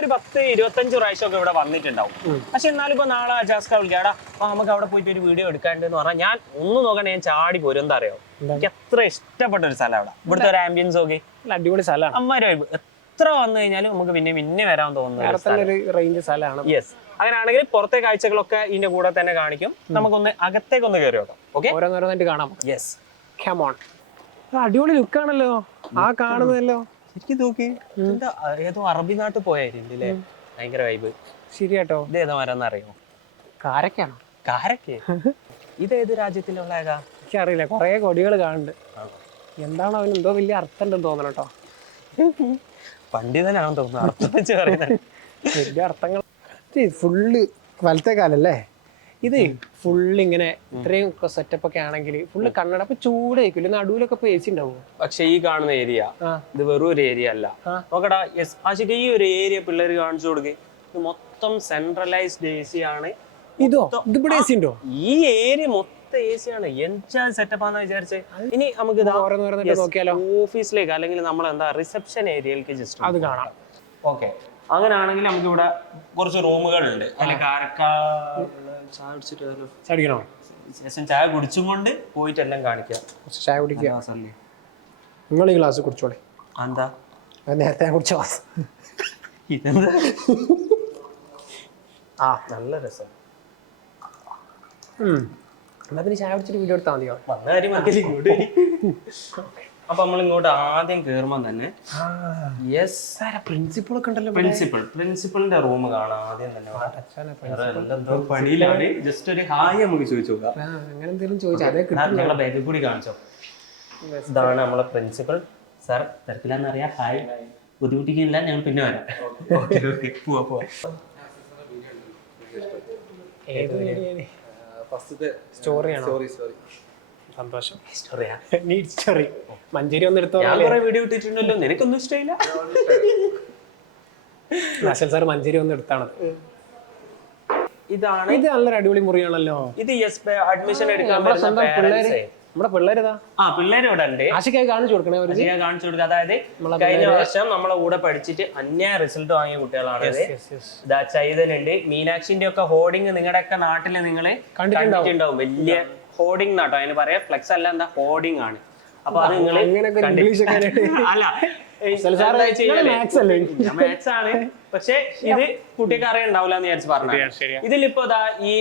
ഒരു 10-25 പ്രാവശ്യമൊക്കെ ഇവിടെ വന്നിട്ടുണ്ടാവും. പക്ഷെ എന്നാലും ഇപ്പൊ നാളെ അജാസ്ക വിളിക്കാടാ നമുക്ക് അവിടെ പോയിട്ട് ഒരു വീഡിയോ എടുക്കാണ്ടെന്ന് പറഞ്ഞാൽ ഞാൻ ഒന്നും നോക്കണേ ഞാൻ ചാടി പോരും. എന്താ അറിയോ, എനിക്ക് അത്ര ഇഷ്ടപ്പെട്ട ഒരു സ്ഥലം അവിടെ. ഇവിടുത്തെ ഒരു ആംബിയൻസ് ഒക്കെ അടിപൊളി സ്ഥലമാണ്. അമ്മ എത്ര വന്നു കഴിഞ്ഞാലും നമുക്ക് പിന്നെ വരാൻ തോന്നുന്നു. യെസ്, അങ്ങനെയാണെങ്കിൽ പുറത്തെ കാഴ്ചകളൊക്കെ ഇതിന്റെ കൂടെ തന്നെ കാണിക്കും. നമുക്കൊന്ന് അകത്തേക്കൊന്ന് കയറി നോക്കാം. ഓക്കെ, ഓരോന്നോരോന്നായിട്ട് കാണാം. Yes, come on. അടിപൊളി ലുക്കാണല്ലോ ആ കാണുന്നതല്ലോ. ശരിക്കും നോക്കി, എന്താ ഏതോ അറബി നാട്ടിൽ പോയായിരിക്കില്ലേ, ഭയങ്കര വൈബ്. ശരിയാട്ടോ. ഇത് ഏതാ മരം എന്നറിയോ? കാരക്കാണോ? കാരക്ക്. ഇത് ഏത് രാജ്യത്തിലുള്ള? എനിക്കറിയില്ല, കൊറേ കൊടികൾ കാണുന്നുണ്ട്. എന്താണ് അവന് എന്തോ വലിയ അർത്ഥം ഉണ്ടെന്ന് തോന്നണം കേട്ടോ. പണ്ഡിതനാണെന്ന് തോന്നുന്നു അർത്ഥം വെച്ച് പറയുന്നത്. വലിയ അർത്ഥങ്ങൾ. ഫുള്ള് വലത്തെ കാലല്ലേ ഇത്? ഫുള്ള് ഇങ്ങനെ ഇത്രയും സെറ്റപ്പ് ഒക്കെ ആണെങ്കിൽ ഫുള്ള് കണ്ണട. അപ്പൊ ചൂടായിരിക്കും, നടുവിലൊക്കെ ഇപ്പൊ എ സി ഉണ്ടാവും. പക്ഷെ ഈ കാണുന്ന ഏരിയ ഇത് വെറും ഒരു ഏരിയ അല്ല. നോക്കടാ, ആശിക്ക് ഈ ഒരു ഏരിയ പിള്ളേർ കാണിച്ചു കൊടുക്കുക. ഇത് മൊത്തം സെൻട്രലൈസ്ഡ് എ സി ആണ്. ഇതോ ഇതിവിടെ എ സി ഉണ്ടോ? ഈ ഏരിയ മൊത്തം എ സി ആണ്. എന്താ സെറ്റപ്പ് ആണെന്ന് വിചാരിച്ചേ. ഇനി നമുക്ക് നോക്കിയാലോ ഓഫീസിലേക്ക് അല്ലെങ്കിൽ നമ്മൾ എന്താ റിസപ്ഷൻ ഏരിയയിലേക്ക് ജസ്റ്റ് അത് കാണാം. ഓക്കെ, അങ്ങനെയാണെങ്കിൽ നമുക്ക് ഇവിടെ കുറച്ച് റൂമുകളുണ്ട്. അതിൽ ചായ കുടിച്ചും കൊണ്ട് പോയിട്ടെല്ലാം കാണിക്കാം. ചായ കുടിക്കുക. നിങ്ങൾ ഈ ഗ്ലാസ് കുടിച്ചോളെ. എന്താ നേരത്തെ കുടിച്ച ഗ്ലാസ്? ഇതെന്താ? നല്ല രസം. എന്നാ പിന്നെ ചായ കുടിച്ചിട്ട് വീഡിയോ എടുത്താൽ മതിയോ? വന്ന കാര്യം അപ്പൊ നമ്മൾ ഇങ്ങോട്ട് ആദ്യം കേറുമ്പോ തന്നെ പ്രിൻസിപ്പൾ ഒക്കെ ഉണ്ടല്ലോ. പ്രിൻസിപ്പളിന്റെ റൂം കാണാം ആദ്യം തന്നെ. പണിയിലാണ്. ജസ്റ്റ് ഒരു ഹായ് നമുക്ക് ചോദിച്ചു നോക്കാം. അങ്ങനെ എന്തെങ്കിലും ചോദിച്ചാൽ ഞങ്ങളെ ബാക്കിൽ കൂടി കാണിച്ചോ. ഇതാണ് നമ്മളെ പ്രിൻസിപ്പൾ സാർ. തിരക്കില്ലാന്നറിയാം. ഹായ്, ബുദ്ധിമുട്ടിക്കില്ല, ഞങ്ങൾ പിന്നെ വരാം. പോവാ. സ്റ്റോറിയാണോ? സന്തോഷം. സ്റ്റോറി മഞ്ചേരി ഒന്ന് എടുത്തോ. വീഡിയോ ഇട്ടിട്ടുണ്ടല്ലോ, നിനക്കൊന്നും ഇഷ്ടമില്ല. നാഷൽ സാർ മഞ്ചേരി ഒന്ന് എടുത്താണ്. ഇതാണ്. ഇത് നല്ലൊരു അടിപൊളി മുറിയാണല്ലോ. ഇത് അഡ്മിഷൻ എടുക്കാൻ നമ്മുടെ പിള്ളേരതാ. പിള്ളേര് ഇവിടെ ഉണ്ട്. ആശിക്കായി കാണിച്ചു കൊടുക്കണേ. കാണിച്ചു കൊടുക്കുക. അതായത് കഴിഞ്ഞ വർഷം നമ്മളെ കൂടെ പഠിച്ചിട്ട് അന്യായ റിസൾട്ട് വാങ്ങിയ കുട്ടികളാണ്. ചൈതനുണ്ട്, മീനാക്ഷിന്റെ ഒക്കെ ഹോർഡിങ് നിങ്ങളുടെ ഒക്കെ നാട്ടില് നിങ്ങള് കണ്ടിട്ടുണ്ടാവും. വലിയ ഹോർഡിങ് നാട്ടോ അതിന് പറയാം. ഫ്ലെക്സ് അല്ല, എന്താ ഹോർഡിങ് ആണ്. അപ്പൊ അത് നിങ്ങൾ അല്ല മാത്സ് ആണ്. പക്ഷെ ഇത് കുട്ടിക്ക് അറിയണ്ടാവില്ല എന്ന് വിചാരിച്ച് പറഞ്ഞു. ഇതിലിപ്പോ ഈ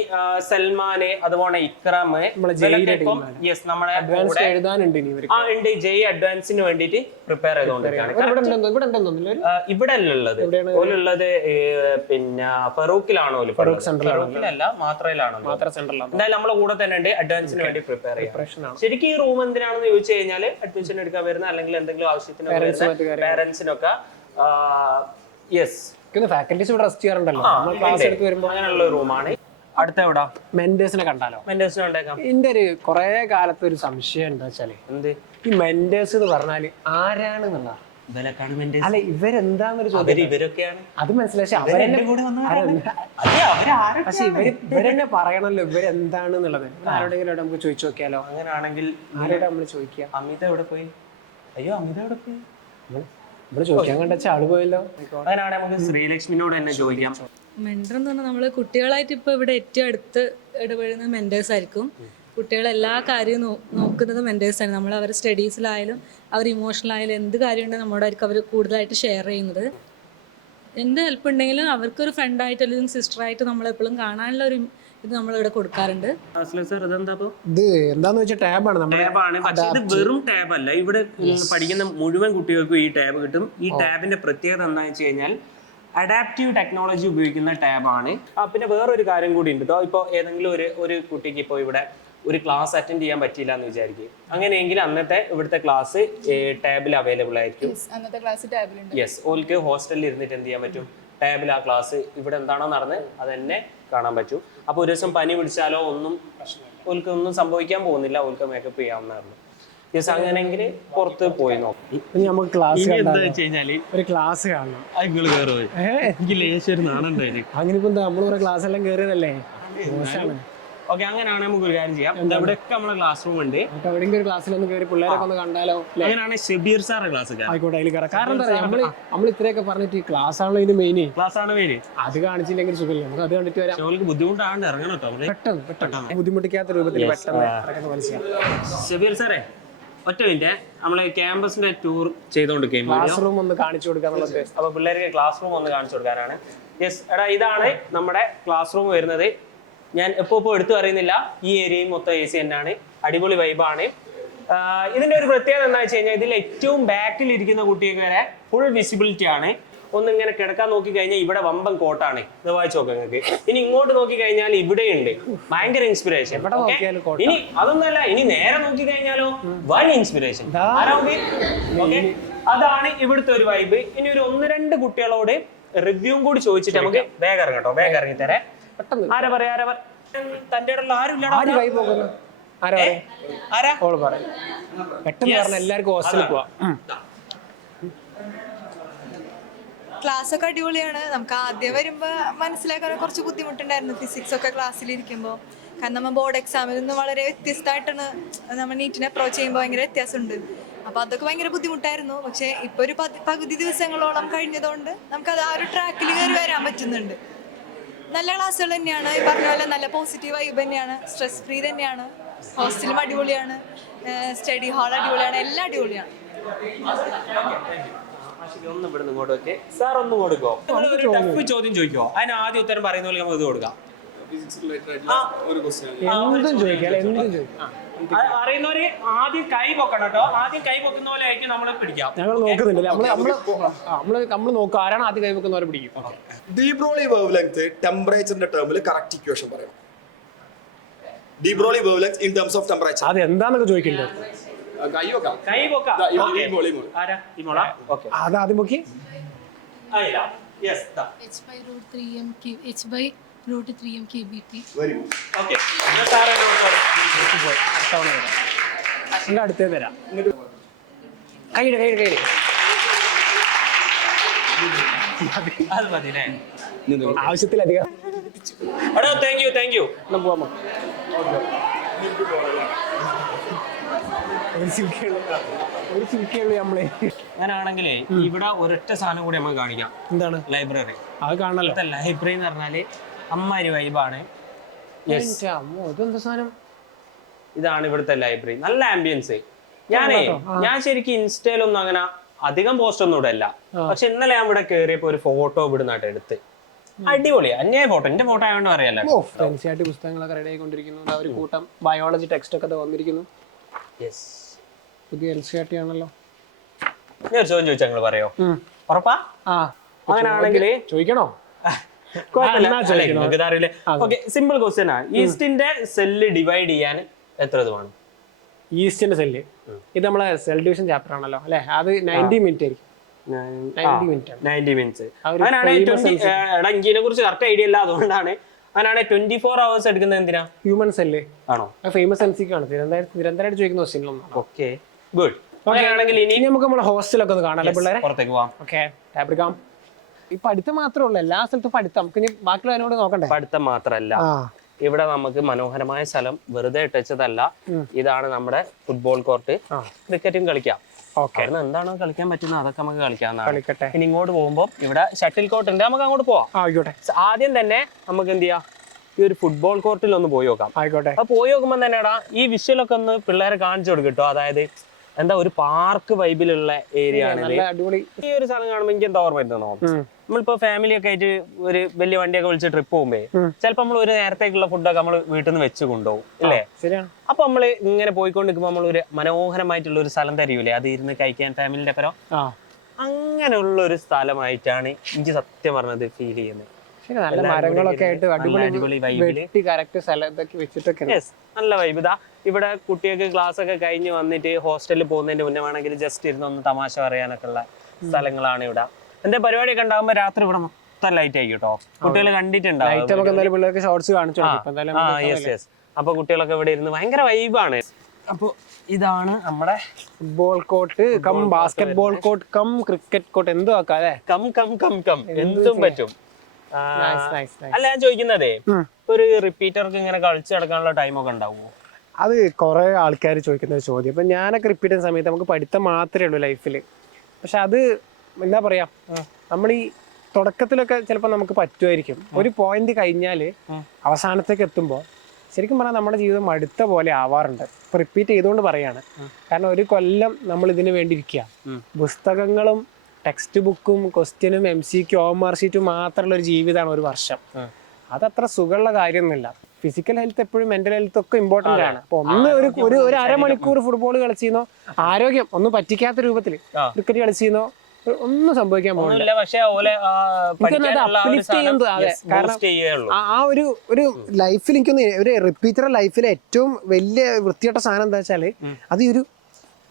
സൽമാന്, അതുപോലെ ഇക്രാം, നമ്മുടെ ഉണ്ട് ജെയ് അഡ്വാൻസിന് വേണ്ടിട്ട് പ്രിപ്പയർ ചെയ്തോണ്ടിരിക്കുകയാണ്. ഇവിടെ അല്ലുള്ളത്. ഓലുള്ളത് പിന്നെ ഫറൂഖിലാണോ? ഫറൂഖിലല്ല, മാത്രയിലാണോ? എന്തായാലും നമ്മളെ കൂടെ തന്നെ ഉണ്ട്. അഡ്വാൻസിന് വേണ്ടി പ്രിപ്പയർ ചെയ്യാം. ശരിക്കും ഈ റൂം എന്തിനാണെന്ന് ചോദിച്ചു കഴിഞ്ഞാല് അഡ്മിഷൻ എടുക്കാൻ വരുന്ന അല്ലെങ്കിൽ എന്തെങ്കിലും ആവശ്യത്തിന് പേരൻസിനൊക്കെ ഫാക്കൽറ്റീസ് ഇവിടെ റെസ്റ്റ് ചെയ്യാറുണ്ടല്ലോ. ക്ലാസ് എടുത്ത് വരുമ്പോൾ അങ്ങനെയുള്ള റൂമാണ്. അടുത്ത എവിടാ? മെന്റേഴ്സിനെ കണ്ടാലോ? മെന്റേഴ്സിനെ കണ്ടേക്കാം. എന്റെ ഒരു കുറെ കാലത്തെ ഒരു സംശയം എന്താ വെച്ചാല്, എന്ത് ഈ മെന്റേഴ്സ് എന്ന് പറഞ്ഞാല് ആരാണെന്നുള്ള അല്ല ഇവരെന്താന്നൊരു ചോദ്യം. ഇവരൊക്കെയാണ് അത് മനസ്സിലായി. പക്ഷെ ഇവരെന്നെ പറയണല്ലോ ഇവരെന്താണെന്നുള്ളത്. ആരോടെങ്കിലും നമുക്ക് ചോദിച്ചു നോക്കിയാലോ? അങ്ങനെയാണെങ്കിൽ ആരോടെ നമ്മള് ചോദിക്കുക? അമിത എവിടെ പോയി? അയ്യോ, അമിത എവിടെ പോയി? ഇവിടെ ചോദിക്കാൻ കണ്ട ആള് പോയല്ലോ. അങ്ങനെയാണെങ്കിൽ നമുക്ക് ശ്രീലക്ഷ്മിനോട് തന്നെ ചോദിക്കാം. മെന്റർ എന്ന് പറഞ്ഞാൽ നമ്മള് കുട്ടികളായിട്ട് ഇപ്പൊ ഇവിടെ ഏറ്റവും അടുത്ത് ഇടപെടുന്ന മെന്റേഴ്സ് ആയിരിക്കും. കുട്ടികളെ എല്ലാ കാര്യവും നോക്കുന്നത് മെന്റേഴ്സാണ്. നമ്മൾ അവരുടെ സ്റ്റഡീസിലായാലും അവർ ഇമോഷണലായാലും എന്ത് കാര്യമുണ്ടെങ്കിൽ നമ്മളോടായിരിക്കും അവർ കൂടുതലായിട്ട് ഷെയർ ചെയ്യുന്നത്. എന്ത് ഹെൽപ്പ് ഉണ്ടെങ്കിലും അവർക്കൊരു ഫ്രണ്ടായിട്ട് അല്ലെങ്കിൽ സിസ്റ്ററായിട്ട് നമ്മളെപ്പോഴും കാണാനുള്ള ഒരു ഇത് നമ്മളിവിടെ കൊടുക്കാറുണ്ട്. ഇത് എന്താന്ന് വെച്ചാൽ ടാബാണ്. പക്ഷേ ഇത് വെറും ടാബ് അല്ല. ഇവിടെ പഠിക്കുന്ന മുഴുവൻ കുട്ടികൾക്കും ഈ ടാബ് കിട്ടും. ഈ ടാബിന്റെ പ്രത്യേകത എന്താണെന്ന് വെച്ച് കഴിഞ്ഞാൽ അഡാപ്റ്റീവ് ടെക്നോളജി ഉപയോഗിക്കുന്ന ടാബാണ്. പിന്നെ വേറൊരു കാര്യം കൂടി ഉണ്ട്. ഇപ്പോൾ ഏതെങ്കിലും ഒരു കുട്ടിക്ക് ഇപ്പോൾ ഇവിടെ ഒരു ക്ലാസ് അറ്റൻഡ് ചെയ്യാൻ പറ്റിയില്ല എന്ന് വിചാരിക്കും. അങ്ങനെയെങ്കിൽ അന്നത്തെ ഇവിടുത്തെ ക്ലാസ് ടാബിൽ അവൈലബിൾ ആയിരിക്കും. യെസ്, ഓൾക്ക് ഹോസ്റ്റലിൽ ഇരുന്നിട്ട് എന്ത് ചെയ്യാൻ പറ്റും? ടാബിൽ ആ ക്ലാസ് ഇവിടെ എന്താണോ നടന്ന് അത് തന്നെ കാണാൻ പറ്റും. അപ്പോൾ ഒരു ദിവസം പനി പിടിച്ചാലോ ഓൾക്ക് ഒന്നും സംഭവിക്കാൻ പോകുന്നില്ല. ഓൾക്ക് മേക്കപ്പ് ചെയ്യാവുന്നതാണ്. യെസ്, അങ്ങനെയെങ്കിൽ പുറത്ത് പോയി നോക്കാം. നമുക്ക് ക്ലാസ് ഒരു ക്ലാസ് കാണണം. അങ്ങനെ ഇപ്പൊ നമ്മൾ ക്ലാസ് എല്ലാം കയറിയതല്ലേ? മോശമാണ്. ഓക്കെ, അങ്ങനെയാണെങ്കിൽ നമുക്ക് ഒരു കാര്യം ചെയ്യാം. ഇവിടെയൊക്കെ നമ്മളെ ക്ലാസ് റൂം ഉണ്ട്. നമുക്ക് എവിടെയെങ്കിലും ഒരു ക്ലാസ്സിലൊന്ന് കയറി പിള്ളേരൊക്കെ ഒന്ന് കണ്ടാലോ? അങ്ങനെയാണെങ്കിൽ ഷബീർ സാറിന്റെ ക്ലാസ് ആയിക്കോട്ടെ, അതിൽ കയറാം. കാരണം എന്താ പറയുക, നമ്മൾ ഇത്രയൊക്കെ പറഞ്ഞിട്ട് ഈ ക്ലാസ് ആണല്ലോ ഇതിന്റെ മെയിൻ. ക്ലാസ് ആണ് പേര്. അത് കാണിച്ചില്ലെങ്കിൽ സുഖമില്ല, നമുക്ക് അത് കണ്ടിട്ട് വരാം. ഷോൾക്ക് ബുദ്ധിമുട്ടാണ്ട് ഇറങ്ങണം കേട്ടോ. പെട്ടെന്ന് ബുദ്ധിമുട്ടിക്കാത്ത രൂപത്തിൽ പെട്ടെന്ന് മനസ്സിലാക്കാം. ഷബീർ സാറേ, ഒറ്റ മിനിറ്റ്, നമ്മളെ ക്യാമ്പസിന്റെ ടൂർ ചെയ്തോണ്ടിരിക്കുകയും ക്ലാസ് റൂം ഒന്ന് കാണിച്ചു കൊടുക്കാന്നുള്ള ഉദ്ദേശം. അപ്പൊ പിള്ളേർക്ക് ക്ലാസ് റൂം ഒന്ന് കാണിച്ചു കൊടുക്കാനാണ്. യെസ് എടാ, ഇതാണ് നമ്മുടെ ക്ലാസ് റൂം വരുന്നത്. ഞാൻ എപ്പോ എടുത്തു അറിയുന്നില്ല, ഈ ഏരിയയും മൊത്തം AC തന്നെയാണ്, അടിപൊളി വൈബാണ്. ഇതിന്റെ ഒരു പ്രത്യേകത എന്താ വെച്ച് കഴിഞ്ഞാൽ, ഇതിൽ ഏറ്റവും ബാക്കിൽ ഇരിക്കുന്ന കുട്ടികൾക്ക് വരെ ഫുൾ വിസിബിലിറ്റി ആണ്. ഒന്ന് ഇങ്ങനെ കിടക്കാൻ നോക്കി കഴിഞ്ഞാൽ ഇവിടെ വമ്പൻ കോട്ടാണ്, ഇത് വായിച്ചു നോക്കാം നിങ്ങൾക്ക്. ഇനി ഇങ്ങോട്ട് നോക്കി കഴിഞ്ഞാൽ ഇവിടെയുണ്ട്, ഭയങ്കര ഇൻസ്പിറേഷൻ. ഇനി അതൊന്നല്ല, ഇനി നേരെ നോക്കി കഴിഞ്ഞാലോ വൻ ഇൻസ്പിറേഷൻ. ഓക്കെ, അതാണ് ഇവിടുത്തെ ഒരു വൈബ്. ഇനി ഒരു 1-2 കുട്ടികളോട് റിവ്യൂ കൂടി ചോദിച്ചിട്ട് നമുക്ക് വേഗം ഇറങ്ങട്ടോ, വേഗം ഇറങ്ങി തരാം. പെട്ടെന്ന് ആരാ പറയാ തന്റെ ആരും പെട്ടെന്ന് പറഞ്ഞ എല്ലാവർക്കും ഹോസ്റ്റലിൽ പോവാം. ക്ലാസ് ഒക്കെ അടിപൊളിയാണ്. നമുക്ക് ആദ്യം വരുമ്പോൾ മനസ്സിലാക്കാൻ കുറച്ച് ബുദ്ധിമുട്ടുണ്ടായിരുന്നു ഫിസിക്സ് ഒക്കെ ക്ലാസ്സിലിരിക്കുമ്പോൾ. കാരണം നമ്മൾ ബോർഡ് എക്സാമിൽ നിന്ന് വളരെ വ്യത്യസ്തമായിട്ടാണ് നമ്മൾ നീറ്റിനെ അപ്രോച്ച് ചെയ്യുമ്പോൾ ഭയങ്കര വ്യത്യാസമുണ്ട്. അപ്പോൾ അതൊക്കെ ഭയങ്കര ബുദ്ധിമുട്ടായിരുന്നു. പക്ഷേ ഇപ്പോൾ ഒരു പകുതി ദിവസങ്ങളോളം കഴിഞ്ഞതുകൊണ്ട് നമുക്കത് ആ ഒരു ട്രാക്കിൽ കയറി വരാൻ പറ്റുന്നുണ്ട്. നല്ല ക്ലാസ്സുകൾ തന്നെയാണ്, ഈ പറഞ്ഞ പോലെ നല്ല പോസിറ്റീവ് വൈബ് തന്നെയാണ്, സ്ട്രെസ് ഫ്രീ തന്നെയാണ്. ഹോസ്റ്റലും അടിപൊളിയാണ്, സ്റ്റഡി ഹാൾ അടിപൊളിയാണ്, എല്ലാം അടിപൊളിയാണ്. ഒന്ന് ഇവിടുന്ന് ഇങ്ങോട്ട് വെക്കേ. സാർ ഒന്ന് കൊടുക്കോ, ഒരു ടഫ് ചോദ്യം ചോദിക്കോ, അതിന് ആദ്യം ഉത്തരം പറയുന്ന പോലെ നമുക്ക് ഇത് കൊടുക്കാം. അറിയുന്നവര് ആദ്യം കൈ പൊക്കണം കേട്ടോ. ആദ്യം കൈ പൊക്കുന്ന പോലെ ആയിരിക്കും നമ്മൾ പിടിക്കാം. ഞങ്ങൾ നോക്കുന്നില്ല, നമ്മൾ നോക്കുക ആരാണ് ആദ്യം കൈ വെക്കുന്നവരെ പിടിക്കും. ഡി ബ്രോളി വേവ് ലെങ്ത് ടെമ്പറേച്ചറിന്റെ ടേമിൽ കറക്റ്റ് ഇക്വേഷൻ പറയണം. De Broglie wavelength in terms of temperature. അത് എന്താന്നൊക്കെ ചോദിക്കണ്ടോ? കൈ പൊക്കാം. അതാദ്യം നോക്കി. h/√3m kBT. അടുത്തേ തരാം. കൈയുടെ അത് മതി. ആവശ്യത്തിലധികം. Thank you. പോവാമോ? ഒരു സിൽക്കുള്ളൂ നമ്മളെ. അങ്ങനാണെങ്കിലേ ഇവിടെ ഒരൊറ്റ സാധനം കൂടി നമുക്ക് കാണിക്കാം. എന്താണ്? ലൈബ്രറി. അത് കാണണല്ലോ. ലൈബ്രറി എന്ന് പറഞ്ഞാല് അമ്മാരി വൈബാണ്. ഇതെന്താ സാധനം? ഇതാണ് ഇവിടുത്തെ ലൈബ്രറി. നല്ല ആംബിയൻസ്. ഞാൻ ശരിക്കും ഇൻസ്റ്റയിലൊന്നും അങ്ങനെ അധികം പോസ്റ്റ് ഒന്നും ഇടല്ല. പക്ഷെ ഇന്നലെ ഞാൻ ഇവിടെ കയറിയപ്പോ ഒരു ഫോട്ടോ ഇവിടുന്നായിട്ട് എടുത്ത് അടിപൊളിയാ. അന്യായ ഫോട്ടോ, എന്റെ ഫോട്ടോ ആയതുകൊണ്ട് അറിയാലോ. NCERT പുസ്തകങ്ങളൊക്കെ റെഡി ആയിക്കൊണ്ടിരിക്കുന്നു. ഒരു കൂട്ടം ബയോളജി ടെക്സ്റ്റ് ഒക്കെ വന്നിരിക്കുന്നു. പുതിയ NCERT ആണല്ലോ. ഞാൻ ഒരു ചോദ്യം ചോദിച്ചാൽ നിങ്ങൾ പറയോ? ഉറപ്പാ? അങ്ങനാണെങ്കിൽ ചോദിക്കണോ? സിമ്പിൾ ക്വസ്റ്റ്യൻ ആണ്. ഈസ്റ്റിന്റെ സെല്ല് ഡിവൈഡ് ചെയ്യാൻ എത്ര ഇത് വേണം? ഈസ്റ്റിന്റെ സെല്ല്, ഇത് നമ്മളെ സെൽ ഡിവിഷൻ ചാപ്റ്റർ ആണല്ലോ അല്ലെ? അത് 90 മിനിറ്റ് ആയിരിക്കും. 90 മിനിറ്റ്സ്. അതിനാണ് ഇതിനെ കുറിച്ച് കറക്റ്റ് ഐഡിയ ഇല്ല, അതുകൊണ്ടാണ്. അതിനാണ് 24 hours എടുക്കുന്നത്. എന്തിനാ? ഹ്യൂമൻ സെല്ല് ആണോ? ഫേമസ് MCQ ആണ്, നിരന്തരമായിട്ട് ചോദിക്കുന്ന ക്വസ്റ്റ്യൻ. Okay, good. അങ്ങനെയാണെങ്കിൽ ഇനി നമുക്ക് നമ്മളെ ഹോസ്റ്റലൊക്കെ ഒന്ന് കാണാം പിള്ളേരെ. പുറത്തേക്ക് പോവാം. ഓക്കെ, ടാബ് എടുക്കാം. ഈ പഠിത്തം മാത്രമേ ഉള്ളൂ, എല്ലാ സ്ഥലത്തും പഠിത്തം. നമുക്ക് ഇനി ബാക്കിയുള്ള അതിനോട് നോക്കണ്ടേ? പഠിത്തം മാത്രല്ല, ഇവിടെ നമുക്ക് മനോഹരമായ സ്ഥലം വെറുതെ ഇട്ടച്ചതല്ല. ഇതാണ് നമ്മുടെ ഫുട്ബോൾ കോർട്ട്. ക്രിക്കറ്റും കളിക്കാം. കാരണം എന്താണോ കളിക്കാൻ പറ്റുന്നത് അതൊക്കെ നമുക്ക് കളിക്കാവുന്നതാണ്. ഇനി ഇങ്ങോട്ട് പോകുമ്പോൾ ഇവിടെ ഷട്ടിൽ കോർട്ട് ഉണ്ട്, നമുക്ക് അങ്ങോട്ട് പോവാം. ആയിക്കോട്ടെ. ആദ്യം തന്നെ നമുക്ക് എന്ത് ചെയ്യാം, ഈ ഒരു ഫുട്ബോൾ കോർട്ടിൽ ഒന്ന് പോയി നോക്കാം. ആയിക്കോട്ടെ. അപ്പൊ പോയി നോക്കുമ്പോൾ തന്നെടാ ഈ വിഷ്വലൊക്കെ ഒന്ന് പിള്ളേരെ കാണിച്ചു കൊടുക്കട്ടോ. അതായത് എന്താ, ഒരു പാർക്ക് വൈബിലുള്ള ഏരിയ ആണ്. ഈ ഒരു സ്ഥലം കാണുമ്പോൾ എനിക്ക് എന്താ ഓർമ്മ വരുന്നോ, നമ്മളിപ്പോ ഫാമിലി ഒക്കെ ആയിട്ട് ഒരു വലിയ വണ്ടിയൊക്കെ വിളിച്ച് ട്രിപ്പ് പോകുമ്പോ ചിലപ്പോ നമ്മൾ ഒരു നേരത്തേക്കുള്ള ഫുഡൊക്കെ നമ്മൾ വീട്ടിൽ നിന്ന് വെച്ച് കൊണ്ടുപോകും അല്ലേ? അപ്പൊ നമ്മള് ഇങ്ങനെ പോയിക്കൊണ്ടിരിക്കുമ്പോ നമ്മൾ ഒരു മനോഹരമായിട്ടുള്ള ഒരു സ്ഥലം തരിയൂലേ, അത് ഇരുന്ന് കഴിക്കാൻ ഫാമിലിന്റെ ഒപ്പം. അങ്ങനെയുള്ള ഒരു സ്ഥലമായിട്ടാണ് എനിക്ക് സത്യം പറഞ്ഞത് ഫീൽ ചെയ്യുന്നത്. നല്ല മരങ്ങളൊക്കെ ആയിട്ട് അടിപൊളി വെട്ടി കറക്റ്റ് സ്ഥലത്തൊക്കെ വെച്ചിട്ടൊക്കെ നല്ല വൈബ്. ഇതാ ഇവിടെ കുട്ടികൾക്ക് ക്ലാസ് ഒക്കെ കഴിഞ്ഞ് വന്നിട്ട് ഹോസ്റ്റലിൽ പോകുന്നതിന്റെ മുന്നേ വേണമെങ്കിൽ ജസ്റ്റ് ഇരുന്ന് ഒന്ന് തമാശ പറയാനൊക്കെ ഉള്ള സ്ഥലങ്ങളാണ് ഇവിടെ. എന്റെ പരിപാടിയൊക്കെ ഉണ്ടാകുമ്പോ രാത്രി ഇവിടെ മൊത്തം ലൈറ്റ് ആയി കേട്ടോ. കുട്ടികൾ കണ്ടിട്ടുണ്ടാവും. അപ്പൊ കുട്ടികളൊക്കെ ഇവിടെ ഇരുന്ന് ഭയങ്കര വൈബാണ്. അപ്പൊ ഇതാണ് നമ്മുടെ football court cum basketball court cum cricket court. എന്തും ആക്കാം അല്ലെ? കം എന്തും പറ്റും. അല്ല ഞാൻ ചോദിക്കുന്നതേ, ഒരു റിപ്പീറ്റർക്ക് ഇങ്ങനെ കളിച്ച് നടക്കാനുള്ള ടൈമൊക്കെ ഉണ്ടാവുമോ? അത് കുറേ ആൾക്കാർ ചോദിക്കുന്ന ഒരു ചോദ്യം. ഇപ്പം ഞാനൊക്കെ റിപ്പീറ്റ് ചെയ്യുന്ന സമയത്ത് നമുക്ക് പഠിത്തം മാത്രമേ ഉള്ളൂ ലൈഫിൽ. പക്ഷെ അത് എന്താ പറയുക, നമ്മൾ ഈ തുടക്കത്തിലൊക്കെ ചിലപ്പോൾ നമുക്ക് പറ്റുമായിരിക്കും. ഒരു പോയിന്റ് കഴിഞ്ഞാൽ അവസാനത്തേക്ക് എത്തുമ്പോൾ ശരിക്കും പറഞ്ഞാൽ നമ്മുടെ ജീവിതം മടുത്ത പോലെ ആവാറുണ്ട്. ഇപ്പം റിപ്പീറ്റ് ചെയ്തുകൊണ്ട് പറയാണ്. കാരണം ഒരു കൊല്ലം നമ്മൾ ഇതിന് വേണ്ടി ഇരിക്കുക. പുസ്തകങ്ങളും ടെക്സ്റ്റ് ബുക്കും ക്വസ്റ്റ്യനും MCQ OMR ഷീറ്റും മാത്രമുള്ള ഒരു ജീവിതമാണ് ഒരു വർഷം. അതത്ര സുഖമുള്ള കാര്യമൊന്നുമില്ല. ഫിസിക്കൽ ഹെൽത്ത് എപ്പോഴും മെന്റൽ ഹെൽത്ത് ഒക്കെ ഇമ്പോർട്ടൻ്റ് ആണ്. അപ്പോൾ ഒന്ന് ഒരു അരമണിക്കൂർ ഫുട്ബോൾ കളിച്ചിരുന്നോ, ആരോഗ്യം ഒന്നും പറ്റിക്കാത്ത രൂപത്തിൽ ക്രിക്കറ്റ് കളിച്ചിരുന്നോ, ഒന്നും സംഭവിക്കാൻ പോകുന്നില്ല. കാരണം ആ ഒരു ലൈഫിൽ എനിക്കൊന്ന് ഒരു റിപ്പീറ്റർ ലൈഫിലെ ഏറ്റവും വലിയ വൃത്തികെട്ട സാധനം എന്താ വെച്ചാല് അത്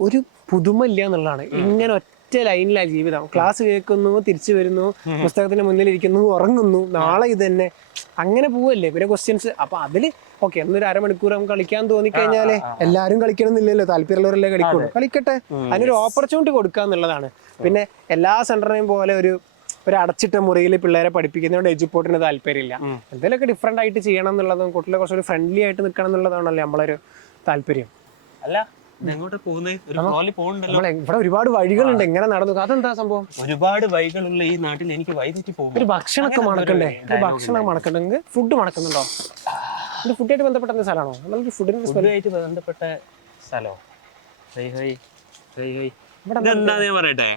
ഒരു പുതുമ ഇല്ല എന്നുള്ളതാണ്. ഇങ്ങനെ ഒറ്റ ലൈനിലാണ് ജീവിതം. ക്ലാസ് കേൾക്കുന്നു, തിരിച്ചു വരുന്നു, പുസ്തകത്തിന് മുന്നിലിരിക്കുന്നു, ഉറങ്ങുന്നു, നാളെ ഇത് തന്നെ അങ്ങനെ പോവല്ലേ. പിന്നെ ക്വസ്റ്റ്യൻസ്. അപ്പൊ അതില് ഓക്കെ എന്നൊരു അരമണിക്കൂർ നമുക്ക് കളിക്കാൻ തോന്നിക്കഴിഞ്ഞാല് എല്ലാവരും കളിക്കണം എന്നില്ലല്ലോ, താല്പര്യമുള്ളവരല്ലേ കളിക്കുള്ളൂ. കളിക്കട്ടെ, അതിനൊരു ഓപ്പർച്യൂണിറ്റി കൊടുക്കുക എന്നുള്ളതാണ്. പിന്നെ എല്ലാ സെന്ററിനെയും പോലെ ഒരു അടച്ചിട്ട മുറിയിൽ പിള്ളേരെ പഠിപ്പിക്കുന്നതുകൊണ്ട് എഡ്യൂപോർട്ടിന് താല്പര്യമില്ല. എന്തെങ്കിലുമൊക്കെ ഡിഫറെന്റ് ആയിട്ട് ചെയ്യണം എന്നുള്ളതും കുട്ടികളെ കുറച്ചൊരു ഫ്രണ്ട്ലി ആയിട്ട് നിൽക്കണം എന്നുള്ളതാണല്ലോ നമ്മളൊരു താല്പര്യം. അല്ല ഇവിടെ ഒരുപാട് വഴികളുണ്ട് എങ്ങനെ നടന്നു. അതെന്താ സംഭവം? ഒരുപാട് വഴികളുള്ള ഈ നാട്ടിൽ എനിക്ക് വൈദ്യുതി പോകും. ഒരു ഭക്ഷണമൊക്കെ മണക്കണ്ടേ? ഭക്ഷണം മണക്കണ്ടെങ്കിൽ ഫുഡ് മണക്കുന്നുണ്ടോ? ഇത് ഫുഡായിട്ട് ബന്ധപ്പെട്ട സ്ഥലമാണോ? നല്ലൊരു ഫുഡിനായിട്ട് ബന്ധപ്പെട്ട സ്ഥലോ? എന്താ പറയട്ടെ,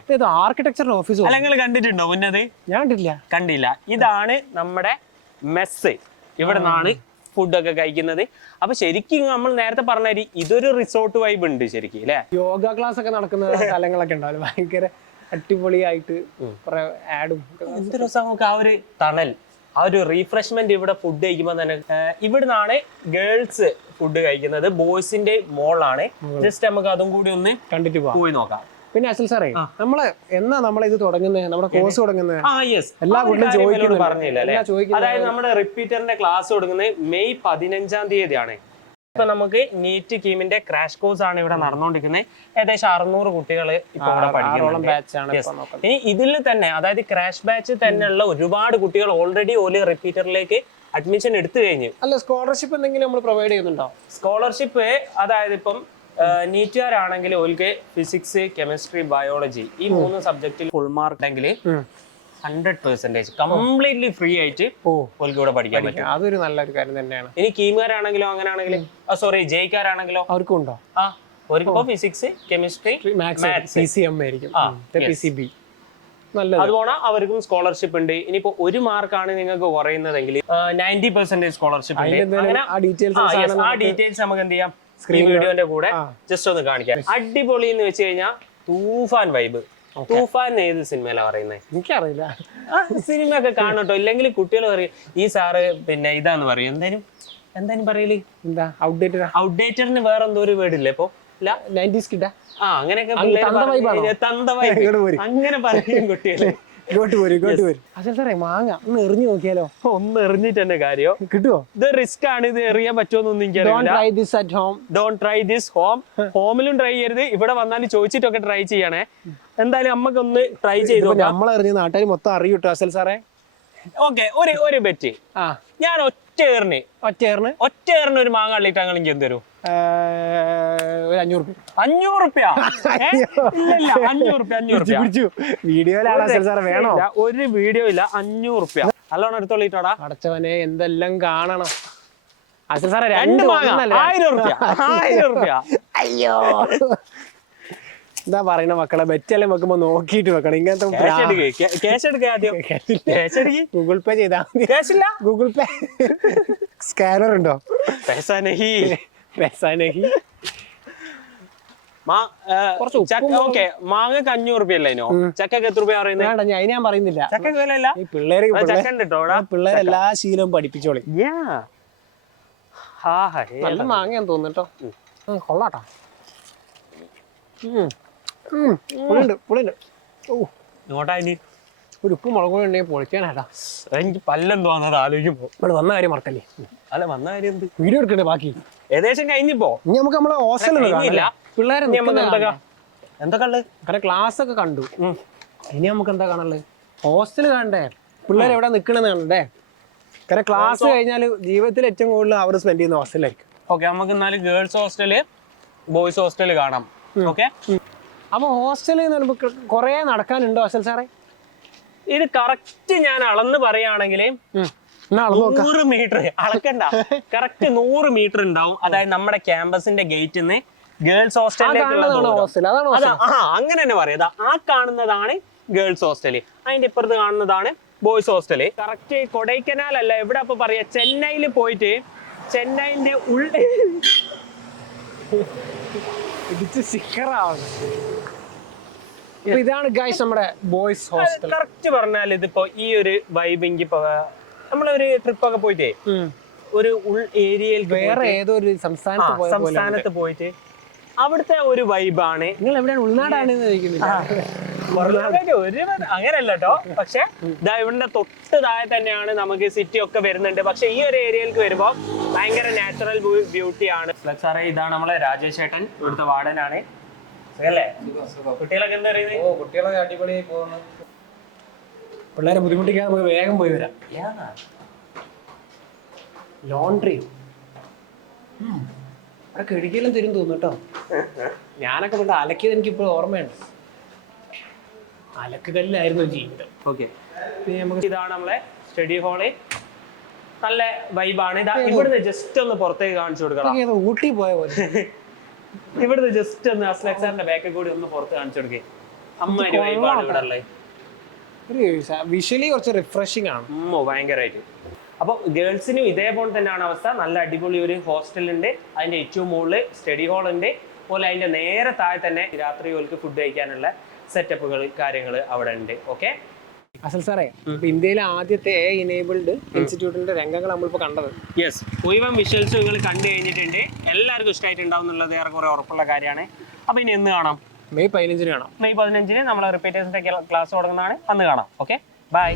ആർക്കിടെക്ചറിന്റെ ഓഫീസ് നിങ്ങൾ കണ്ടിട്ടുണ്ടോ മുന്നത്? ഞാൻ കണ്ടില്ല. ഇതാണ് നമ്മുടെ മെസ്സ്. ഇവിടെ നിന്നാണ് ഫുഡൊക്കെ കഴിക്കുന്നത്. അപ്പൊ ശരിക്കും നമ്മൾ നേരത്തെ പറഞ്ഞ ഇതൊരു റിസോർട്ട് വൈബ് ഉണ്ട് ശരിക്കും അല്ലെ. യോഗ ക്ലാസ് ഒക്കെ നടക്കുന്ന സ്ഥലങ്ങളൊക്കെ ഉണ്ടാവില്ല, ഭയങ്കര അടിപൊളിയായിട്ട് കുറെ ആഡും. എന്ത് രസം നമുക്ക് ആ ഒരു തണൽ, ആ ഒരു റീഫ്രഷ്മെന്റ് ഇവിടെ ഫുഡ് കഴിക്കുമ്പോൾ തന്നെ. ഇവിടുന്നാണ് ഗേൾസ് ഫുഡ് കഴിക്കുന്നത്, ബോയ്സിന്റെ മോളാണ്. ജസ്റ്റ് നമുക്ക് അതും കൂടി ഒന്ന് കണ്ടിട്ട് പോയി നോക്കാം. പിന്നെ അസൽ സാറേ, നമ്മളെ ഇത് തുടങ്ങുന്നത്, നമ്മുടെ കോഴ്സ് തുടങ്ങുന്നത് എല്ലാ കുട്ടികളും പറഞ്ഞില്ല അല്ലെ. അതായത് നമ്മുടെ റിപ്പീറ്ററിന്റെ ക്ലാസ് തുടങ്ങുന്നത് മെയ് 15-ാം തീയതിയാണ്. ഇപ്പൊ നമുക്ക് നീറ്റ് കീമിന്റെ ക്രാഷ് കോഴ്സ് ആണ് ഇവിടെ നടന്നുകൊണ്ടിരിക്കുന്നത്. ഏകദേശം 600 കുട്ടികൾ ഇപ്പൊ ഇവിടെ പഠിക്കുന്നുണ്ട്. ഇനി ഇതിൽ തന്നെ, അതായത് ക്രാഷ് ബാച്ച് തന്നെയുള്ള ഒരുപാട് കുട്ടികൾ ഓൾറെഡി റിപ്പീറ്ററിലേക്ക് അഡ്മിഷൻ എടുത്തു കഴിഞ്ഞു. അല്ല, സ്കോളർഷിപ്പ് എന്തെങ്കിലും നമ്മൾ പ്രൊവൈഡ് ചെയ്യുന്നുണ്ടോ? സ്കോളർഷിപ്പ് അതായത് ഇപ്പം നീറ്റുകാരാണെങ്കിൽ ഓൽക്ക് ഫിസിക്സ്, കെമിസ്ട്രി, ബയോളജി ഈ 3 സബ്ജക്റ്റിൽ ഫുൾ മാർക്ക് ഉണ്ടെങ്കിൽ 100% കംപ്ലീറ്റ്ലി ഫ്രീ ആയിട്ട് ഓൽക്ക് ഇവിടെ പഠിക്കാൻ പറ്റും. അതൊരു നല്ലൊരു കാര്യം തന്നെയാണ്. ഇനി കീമുകാരാണെങ്കിലോ അങ്ങനെയാണെങ്കിൽ സോറി ജയിക്കാരാണെങ്കിലോ അവർക്കും ഉണ്ടോ? അവർക്കിപ്പോ ഫിസിക്സ്, കെമിസ്ട്രി, മാത്സ്, PCM ആയിരിക്കും, PCB. അതുപോലെ അവർക്കും സ്കോളർഷിപ്പ് ഉണ്ട്. ഇനിയിപ്പോ 1 മാർക്കാണ് നിങ്ങൾക്ക് കുറയുന്നതെങ്കിൽ 90% സ്കോളർഷിപ്പ് ഉണ്ട്. ആ ഡീറ്റെയിൽസ് നമുക്ക് എന്ത് ചെയ്യാം, സ്ക്രീൻ വീഡിയോന്റെ കൂടെ ജസ്റ്റ് ഒന്ന് കാണിക്കാം. അടിപൊളി എന്ന് വെച്ച് കഴിഞ്ഞാൽ തൂഫാൻ വൈബ്. തൂഫാൻ ഏത് സിനിമയിലാണ് പറയുന്നത്? എനിക്കറിയില്ല. സിനിമ ഒക്കെ കാണട്ടോ, ഇല്ലെങ്കിൽ കുട്ടികൾ പറയും ഈ സാറ് പിന്നെ ഇതാന്ന് പറയും. എന്തായാലും പറയല് എന്താ ഔട്ട്ഡേറ്ററിന് വേറെ എന്തോ ഒരു വേർഡ് ഇല്ലേ ഇപ്പൊ? അങ്ങനെയൊക്കെ അങ്ങനെ പറയും കുട്ടികള്. മാങ്ങ ഒന്ന് എറിഞ്ഞു നോക്കിയാലോ? ഒന്ന് എറിഞ്ഞിട്ട് തന്നെ കാര്യം കിട്ടുമോ? ഇത് റിസ്ക് ആണ്, ഇത് എറിയാൻ പറ്റുമോന്നൊന്നും എനിക്കറിയില്ല. Don't try this home. ഹോമിലും ട്രൈ ചെയ്യരുത്, ഇവിടെ വന്നാലും ചോദിച്ചിട്ടൊക്കെ ട്രൈ ചെയ്യണേ. എന്തായാലും നമ്മക്കൊന്ന് ട്രൈ ചെയ്തു. നമ്മളെറിഞ്ഞ നാട്ടുകാർ മൊത്തം അറിയൂട്ടോ അസൽ സാറേ. ഓക്കെ, ഒരു ബെറ്റ്. ഞാൻ ഒറ്റ ഏറിന് ഒരു മാങ്ങ അള്ളിട്ട് അങ്ങനെ എനിക്ക് എന്ത് തരും? 500 രൂപ. വേണോ? ഒരു വീഡിയോ ഇല്ല, 500 രൂപ. നല്ലോണം എടുത്തോളിട്ടാടാ. അടച്ചവനെ എന്തെല്ലാം കാണണം അസൽ സാറേ. 2 മാങ്ങ 1000 രൂപ. അയ്യോ, എന്താ പറയുന്ന മക്കളെ, ബെറ്റല്ലേ വെക്കുമ്പോ നോക്കിട്ട് വെക്കണം. ഇങ്ങനത്തെ ഗൂഗിൾ പേ ചെയ്താ മതി. ഗൂഗിൾ പേ സ്കാനർ ഉണ്ടോ? മാങ്ങക്ക് 500 രൂപ അല്ലേനോ? ചക്കക്ക് എത്ര രൂപ പറയുന്നത്? ഞാൻ പറയുന്നില്ല. ചക്കക്ക് വിലയില്ല. പിള്ളേരെ എല്ലാ ശീലവും പഠിപ്പിച്ചോളി. നല്ല മാങ്ങയാന്ന് തോന്നുട്ടോ. കൊള്ളാട്ടാ. പുളിയുണ്ട്. ഒരു ഉപ്പ് മുളക് പൊടി ഉണ്ടെങ്കിൽ പൊളിക്കാനാട്ടാ. എനിക്ക് പല്ലെന്തോ ആലോചിക്കുമ്പോ ഇവിടെ വന്ന കാര്യം മറക്കല്ലേ. അല്ല, വന്ന കാര്യം എന്ത്? വീഡിയോ എടുക്കണ്ടേ? ബാക്കി ഏകദേശം കഴിഞ്ഞിപ്പോ. ഇനി നമുക്ക് നമ്മളെ ഹോസ്റ്റലിൽ പിള്ളേരെ എന്തൊക്കെ ക്ലാസ് ഒക്കെ കണ്ടു. ഇനി നമുക്ക് എന്താ കാണുള്ളത്? ഹോസ്റ്റല് കാണണ്ടേ? പിള്ളേർ എവിടെ നിക്കണെന്ന് കാണണ്ടേ? കാരണം ക്ലാസ് കഴിഞ്ഞാൽ ജീവിതത്തിൽ ഏറ്റവും കൂടുതൽ അവർ സ്പെൻഡ് ചെയ്യുന്ന ഹോസ്റ്റലായിരിക്കും. ഓക്കെ, നമുക്ക് എന്നാലും ഗേൾസ് ഹോസ്റ്റല് ബോയ്സ് ഹോസ്റ്റല് കാണാം. ഓക്കെ, അപ്പൊ ഹോസ്റ്റലിൽ എന്ന് പറയുമ്പോൾ കുറെ നടക്കാനുണ്ടോ അസൽ സാറേ? ഇത് കറക്റ്റ് ഞാൻ അളന്ന് പറയുകയാണെങ്കിൽ 100 മീറ്റർ അളക്കണ്ട, കറക്റ്റ് 100 മീറ്റർ ഉണ്ടാവും. അതായത് നമ്മുടെ ക്യാമ്പസിന്റെ ഗേറ്റിൽ നിന്ന് ഗേൾസ് ഹോസ്റ്റലിലേക്കുള്ള ഹോസ്റ്റൽ അതാണ് അങ്ങനെ തന്നെ പറയാം. ആ കാണുന്നതാണ് ഗേൾസ് ഹോസ്റ്റല്, അതിന്റെ ഇപ്പുറത്ത് കാണുന്നതാണ് ബോയ്സ് ഹോസ്റ്റല്. കറക്റ്റ് കൊടൈക്കനാൽ അല്ല, എവിടെ അപ്പൊ പറയാ, ചെന്നൈയിൽ പോയിട്ട് ചെന്നൈന്റെ ഇടിച്ച് സിക്കറാവുന്നു. ഇതാണ് ഗൈസ് നമ്മുടെ ബോയ്സ് ഹോസ്റ്റൽ. കറക്റ്റ് പറഞ്ഞാൽ ഇതിപ്പോ ഈ ഒരു വൈബിങ് ഇപ്പൊ നമ്മളൊരു ട്രിപ്പൊക്കെ പോയിട്ടേ ഒരു ഉൾ ഏരിയയിൽ വേറെ ഏതോ ഒരു സംസ്ഥാനത്ത് പോയിട്ട് അവിടുത്തെ ഒരു വൈബാണ്. നിങ്ങൾ എവിടെയാണ്? ഉൾനാടാണ് അങ്ങനെയല്ല കേട്ടോ, പക്ഷെ ഇതാ ഇവിടെ തൊട്ട് താഴെ തന്നെയാണ് നമുക്ക് സിറ്റി ഒക്കെ വരുന്നുണ്ട്. പക്ഷെ ഈ ഒരു ഏരിയയിലേക്ക് വരുമ്പോൾ ഭയങ്കര നാച്ചുറൽ ബ്യൂട്ടി ആണ്. സാറേ, ഇതാണ് നമ്മളെ രാജേഷ് ചേട്ടൻ, ഇവിടുത്തെ വാർഡനാണ്. അല്ലേ, കുട്ടികളൊക്കെ എന്താ പറയുന്നത്? കുട്ടികളൊക്കെ അടിപൊളിയായി പോകുന്നു. പിള്ളേരെ ബുദ്ധിമുട്ടിക്കാതെ നമുക്ക് വേഗം പോയി വരാം. ലോണ്ട്രി അവിടെ കിഴിക്കെല്ലാം തരും തോന്നുന്നു കേട്ടോ. ഞാനൊക്കെ പണ്ട് അലക്കിയത് എനിക്കിപ്പോൾ ഓർമ്മയുണ്ട്. അലക്കുകല്ലായിരുന്നു ജീവിതം. ഓക്കെ, ഇതാണ് നമ്മളെ സ്റ്റഡി ഹാള്. നല്ല വൈബാണ്. ഇതാ ഇവിടുന്ന് ജസ്റ്റ് ഒന്ന് പുറത്തേക്ക് കാണിച്ചു കൊടുക്കണം. ഊട്ടി പോയ പോലെ ഇവിടുന്ന് ജസ്റ്റ് ഒന്ന് അസ്ലക് സാറിന്റെ ബാക്കിൽ കൂടി ഒന്ന് പുറത്ത് കാണിച്ചു കൊടുക്കേ. അമ്മ വൈബാണ് ഇവിടെ ഉള്ളത്. ഒരു വിഷ്വലി കുറച്ച് റിഫ്രഷിംഗ് ആണ്. ഭയങ്കരമായിട്ട്. അപ്പോൾ ഗേൾസിനും ഇതേപോലെ തന്നെയാണ് അവസ്ഥ. നല്ല അടിപൊളി ഒരു ഹോസ്റ്റലുണ്ട്, അതിന്റെ ഏറ്റവും മുകളിൽ സ്റ്റഡി ഹാൾ ഉണ്ട്. അതുപോലെ അതിന്റെ നേരെ താഴെ തന്നെ രാത്രി ജോലിക്ക് ഫുഡ് കഴിക്കാനുള്ള സെറ്റപ്പുകൾ കാര്യങ്ങൾ അവിടെ ഉണ്ട്. ഓക്കെ അസൽ സാറേ, ഇന്ത്യയിലെ ആദ്യത്തെ എ ഇനേബിൾഡ് ഇൻസ്റ്റിറ്റ്യൂട്ടിന്റെ രംഗങ്ങൾ നമ്മളിപ്പോൾ കണ്ടത്. യെസ്, മുഴുവൻ വിഷ്വൽസ് നിങ്ങൾ കണ്ടു കഴിഞ്ഞിട്ടുണ്ട്. എല്ലാവർക്കും ഇഷ്ടമായിട്ടുണ്ടാവും എന്നുള്ളത് ഏറെക്കുറെ ഉറപ്പുള്ള കാര്യമാണ്. അപ്പോൾ ഇനി എന്ന് കാണാം? മെയ് 15 കാണാം. മെയ് 15 നമ്മൾ റിപ്പീറ്റേഴ്സിന്റെ ക്ലാസ് തുടങ്ങുന്നതാണ്. അന്ന് കാണാം. Okay, by.